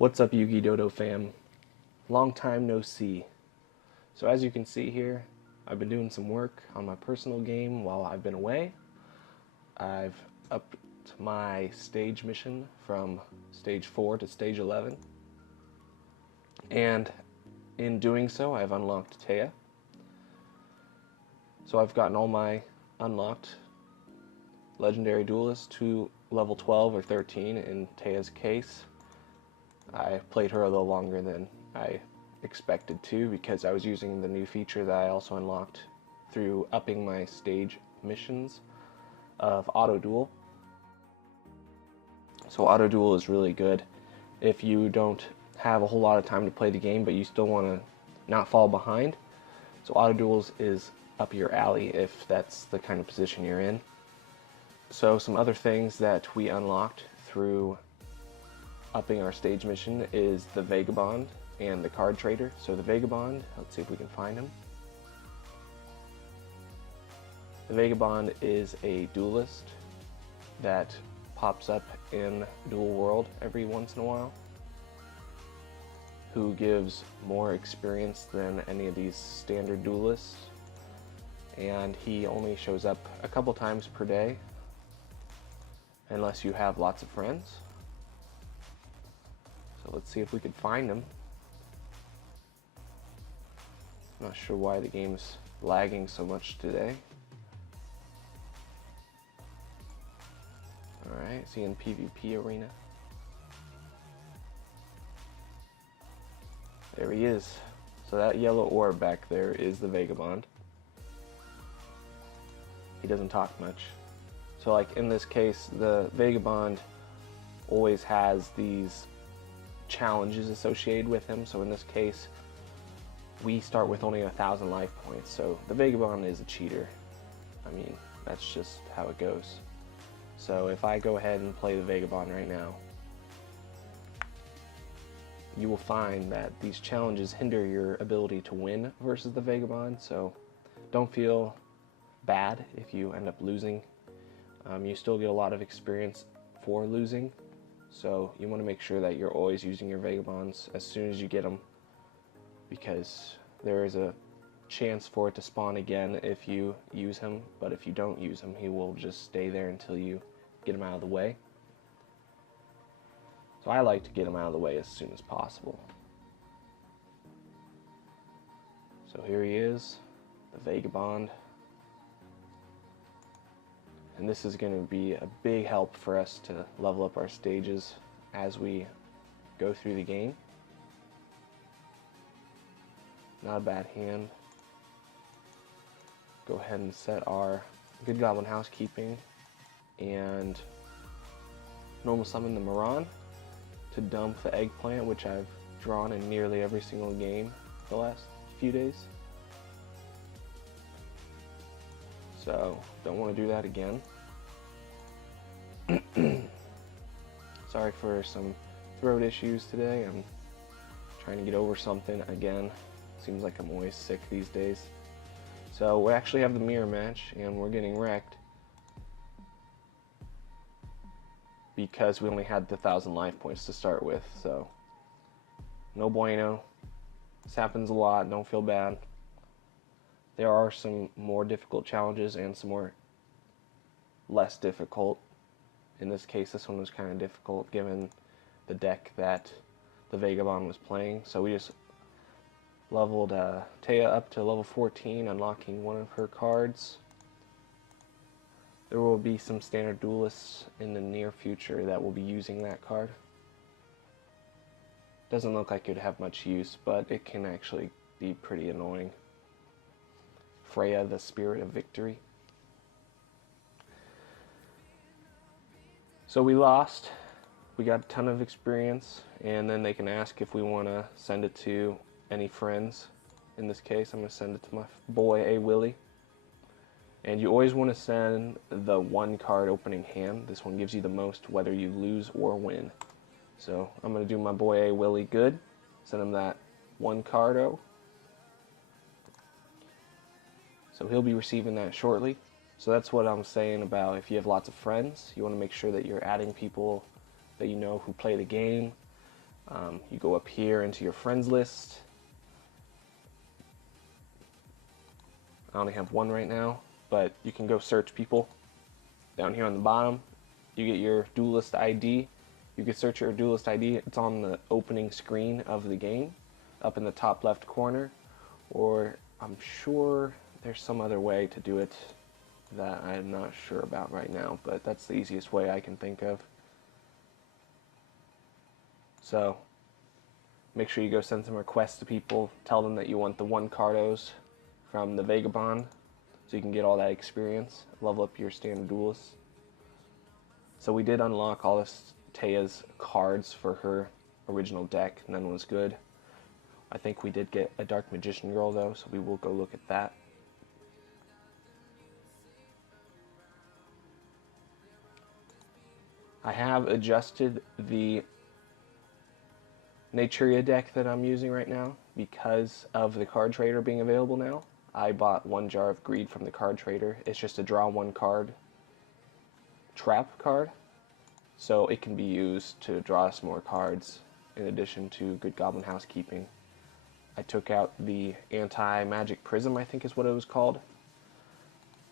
What's up, Yugi Dodo fam? Long time no see. So as you can see here, I've been doing some work on my personal game while I've been away. I've upped my stage mission from stage 4 to stage 11. And in doing so, I've unlocked Taya. So I've gotten all my unlocked legendary duelists to level 12 or 13 in Taya's case. I played her a little longer than I expected to because I was using the new feature that I also unlocked through upping my stage missions of auto duel. So auto duel is really good if you don't have a whole lot of time to play the game but you still want to not fall behind. So auto duels is up your alley if that's the kind of position you're in. So some other things that we unlocked through upping our stage mission is the Vagabond and the card trader. So the Vagabond, let's see if we can find him. The Vagabond is a duelist that pops up in Duel World every once in a while, who gives more experience than any of these standard duelists, and he only shows up a couple times per day unless you have lots of friends. So let's see if we could find him. I'm not sure why the game's lagging so much today. Alright, is he in PvP arena? There he is. So that yellow orb back there is the Vagabond. He doesn't talk much. So like in this case, the Vagabond always has these challenges associated with him. So in this case, we start with only 1,000 life points. So the Vagabond is a cheater. I mean, that's just how it goes. So if I go ahead and play the Vagabond right now, you will find that these challenges hinder your ability to win versus the Vagabond. So don't feel bad if you end up losing. You still get a lot of experience for losing. So you want to make sure that you're always using your Vagabonds as soon as you get them, because there is a chance for it to spawn again if you use him, but if you don't use him, he will just stay there until you get him out of the way. So I like to get him out of the way as soon as possible. So here he is, the Vagabond. And this is going to be a big help for us to level up our stages as we go through the game. Not a bad hand. Go ahead and set our Good Goblin Housekeeping and normal summon the Moran to dump the Eggplant, which I've drawn in nearly every single game the last few days. So don't want to do that again. Sorry for some throat issues today. I'm trying to get over something again. Seems like I'm always sick these days. So we actually have the mirror match and we're getting wrecked because we only had the 1,000 life points to start with. So no bueno. This happens a lot, don't feel bad. There are some more difficult challenges and some more less difficult. In this case, this one was kind of difficult given the deck that the Vagabond was playing. So we just leveled Taya up to level 14, unlocking one of her cards. There will be some standard duelists in the near future that will be using that card. Doesn't look like it would have much use, but it can actually be pretty annoying. Freya, the Spirit of Victory. So we lost. We got a ton of experience, and then they can ask if we want to send it to any friends. In this case, I'm going to send it to my boy A Willie. And you always want to send the one card opening hand. This one gives you the most whether you lose or win. So I'm going to do my boy A Willie good. Send him that one cardo. So he'll be receiving that shortly. So that's what I'm saying about if you have lots of friends, you want to make sure that you're adding people that you know who play the game. You go up here into your friends list. I only have one right now, but you can go search people. Down here on the bottom, you get your duelist ID. You can search your duelist ID. It's on the opening screen of the game, up in the top left corner, or I'm sure there's some other way to do it that I'm not sure about right now, but that's the easiest way I can think of. So make sure you go send some requests to people. Tell them that you want the 1 Cardos from the Vagabond so you can get all that experience, level up your standard duelists. So we did unlock all of Taya's cards for her original deck. None was good. I think we did get a Dark Magician Girl though, so we will go look at that. I have adjusted the Naturia deck that I'm using right now because of the card trader being available now. I bought 1 jar of Greed from the card trader. It's just a draw 1 card trap card, so it can be used to draw us more cards in addition to good Goblin housekeeping. I took out the anti-magic prism, I think is what it was called.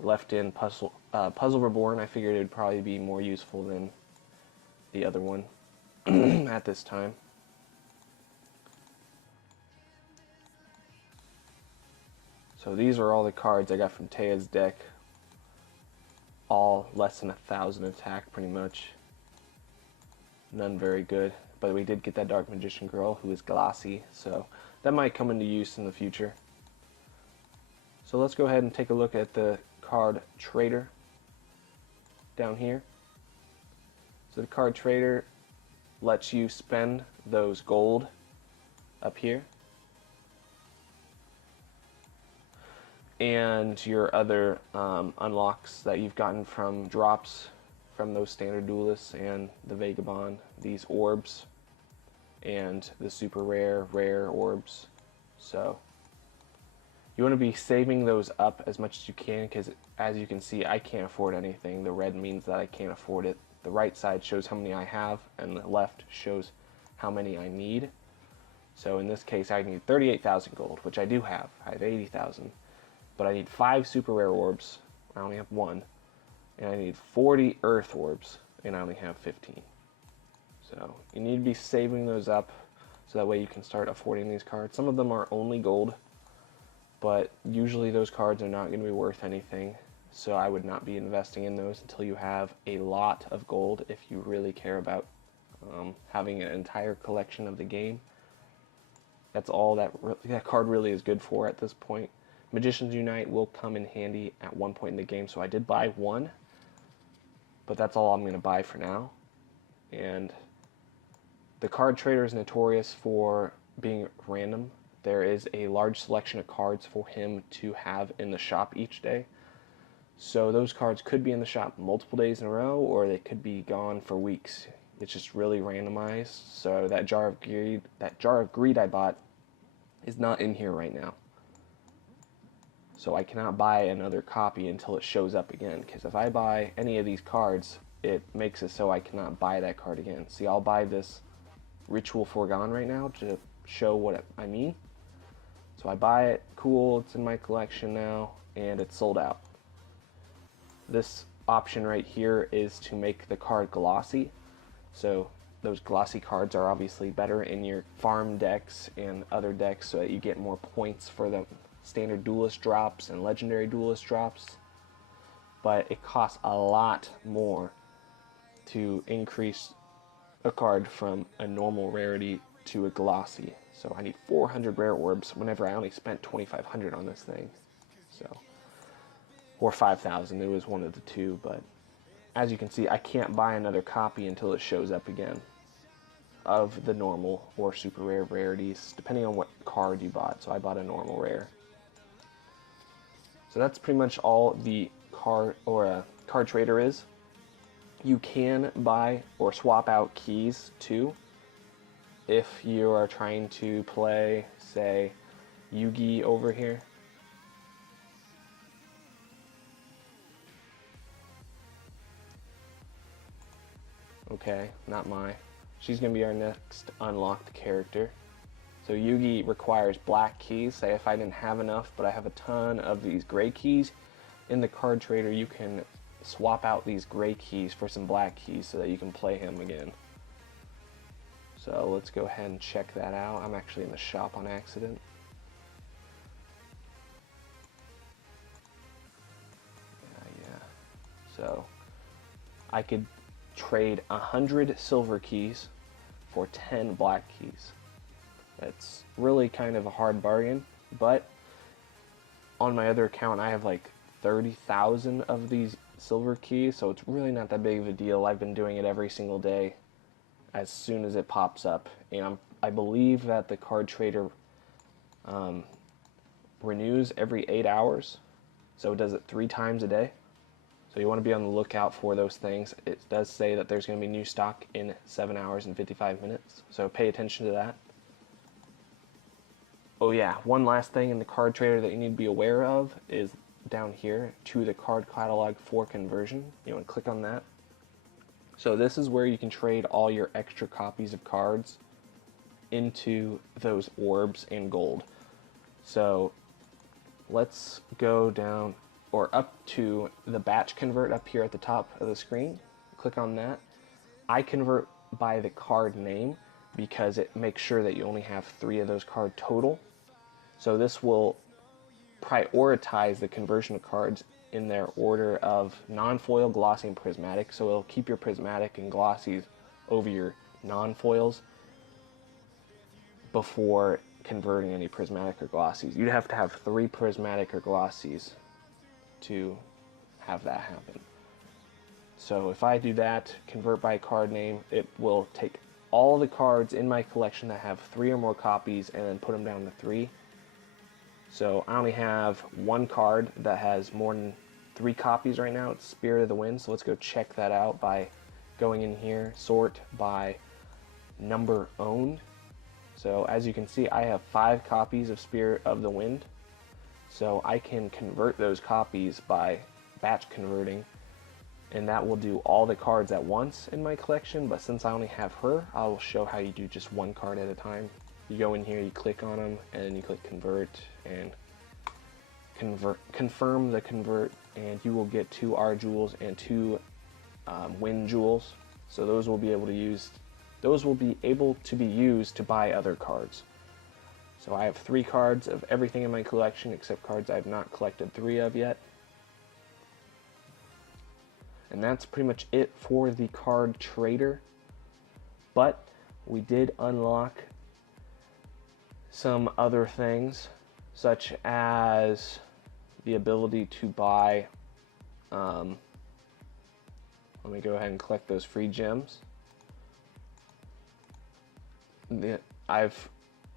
Left in Puzzle Reborn. I figured it would probably be more useful than the other one at this time. So these are all the cards I got from Taya's deck. All less than 1,000 attack, pretty much. None very good. But we did get that Dark Magician Girl, who is glossy, so that might come into use in the future. So let's go ahead and take a look at the card trader down here. So the card trader lets you spend those gold up here, and your other unlocks that you've gotten from drops from those standard duelists and the Vagabond, these orbs and the super rare orbs. So you want to be saving those up as much as you can, because as you can see, I can't afford anything. The red means that I can't afford it. The right side shows how many I have, and the left shows how many I need. So in this case, I need 38,000 gold, which I do have. I have 80,000. But I need 5 super rare orbs. I only have 1. And I need 40 earth orbs, and I only have 15. So you need to be saving those up so that way you can start affording these cards. Some of them are only gold, but usually those cards are not going to be worth anything. So I would not be investing in those until you have a lot of gold if you really care about having an entire collection of the game. That's all that card really is good for at this point. Magicians Unite will come in handy at one point in the game, so I did buy 1, but that's all I'm going to buy for now. And the card trader is notorious for being random. There is a large selection of cards for him to have in the shop each day. So those cards could be in the shop multiple days in a row, or they could be gone for weeks. It's just really randomized. So that jar of greed I bought is not in here right now. So I cannot buy another copy until it shows up again, because if I buy any of these cards, it makes it so I cannot buy that card again. See, I'll buy this Ritual Foregone right now to show what I mean. So I buy it, cool, it's in my collection now, and it's sold out. This option right here is to make the card glossy. So those glossy cards are obviously better in your farm decks and other decks so that you get more points for the standard duelist drops and legendary duelist drops. But it costs a lot more to increase a card from a normal rarity to a glossy. So I need 400 rare orbs whenever I only spent 2,500 on this thing. So, or 5,000, it was one of the two, but as you can see, I can't buy another copy until it shows up again of the normal or super rare rarities, depending on what card you bought. So I bought a normal rare. So that's pretty much all the card trader is. You can buy or swap out keys too if you are trying to play, say, Yugi over here. Okay, not my She's going to be our next unlocked character. So Yugi requires black keys. Say if I didn't have enough, but I have a ton of these gray keys, in the card trader you can swap out these gray keys for some black keys so that you can play him again. So let's go ahead and check that out. I'm actually in the shop on accident. Yeah. So I could trade 100 silver keys for 10 black keys. That's really kind of a hard bargain, but on my other account I have like 30,000 of these silver keys, so it's really not that big of a deal. I've been doing it every single day as soon as it pops up, and I believe that the card trader renews every 8 hours, so it does it 3 times a day. So you want to be on the lookout for those things. It does say that there's going to be new stock in 7 hours and 55 minutes, so pay attention to that. Oh yeah, one last thing in the card trader that you need to be aware of is down here to the card catalog for conversion. You want to click on that. So this is where you can trade all your extra copies of cards into those orbs and gold. So let's go down or up to the batch convert up here at the top of the screen. Click on that. I convert by the card name because it makes sure that you only have 3 of those cards total. So this will prioritize the conversion of cards in their order of non-foil, glossy, and prismatic. So it'll keep your prismatic and glossies over your non-foils before converting any prismatic or glossies. You'd have to have 3 prismatic or glossies to have that happen. So if I do that, convert by card name, it will take all the cards in my collection that have 3 or more copies and then put them down to 3. So I only have 1 card that has more than 3 copies right now. It's Spirit of the Wind. So let's go check that out by going in here, sort by number owned. So as you can see, I have 5 copies of Spirit of the Wind. So I can convert those copies by batch converting, and that will do all the cards at once in my collection. But since I only have her, I will show how you do just 1 card at a time. You go in here, you click on them, and then you click convert and confirm the convert, and you will get 2 R jewels and 2 win jewels. So those will be able to be used to buy other cards. So I have 3 cards of everything in my collection except cards I've not collected 3 of yet. And that's pretty much it for the card trader. But we did unlock some other things, such as the ability to buy, let me go ahead and collect those free gems. I've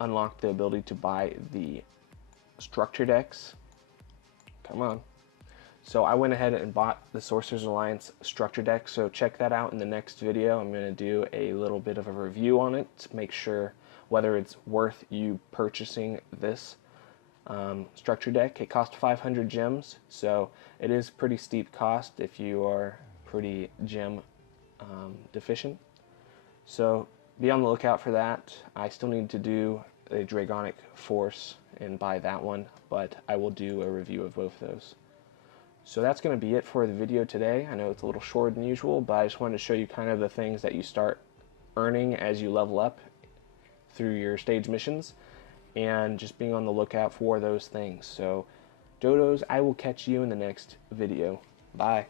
unlocked the ability to buy the structure decks. Come on. So I went ahead and bought the Sorcerer's Alliance structure deck, so check that out in the next video. I'm going to do a little bit of a review on it to make sure whether it's worth you purchasing this structure deck. It cost 500 gems, so it is pretty steep cost if you are pretty gem deficient. So be on the lookout for that. I still need to do a Dragonic Force and buy that one, but I will do a review of both those. So that's going to be it for the video today. I know it's a little shorter than usual, but I just wanted to show you kind of the things that you start earning as you level up through your stage missions, and just being on the lookout for those things. So Dodos, I will catch you in the next video. Bye.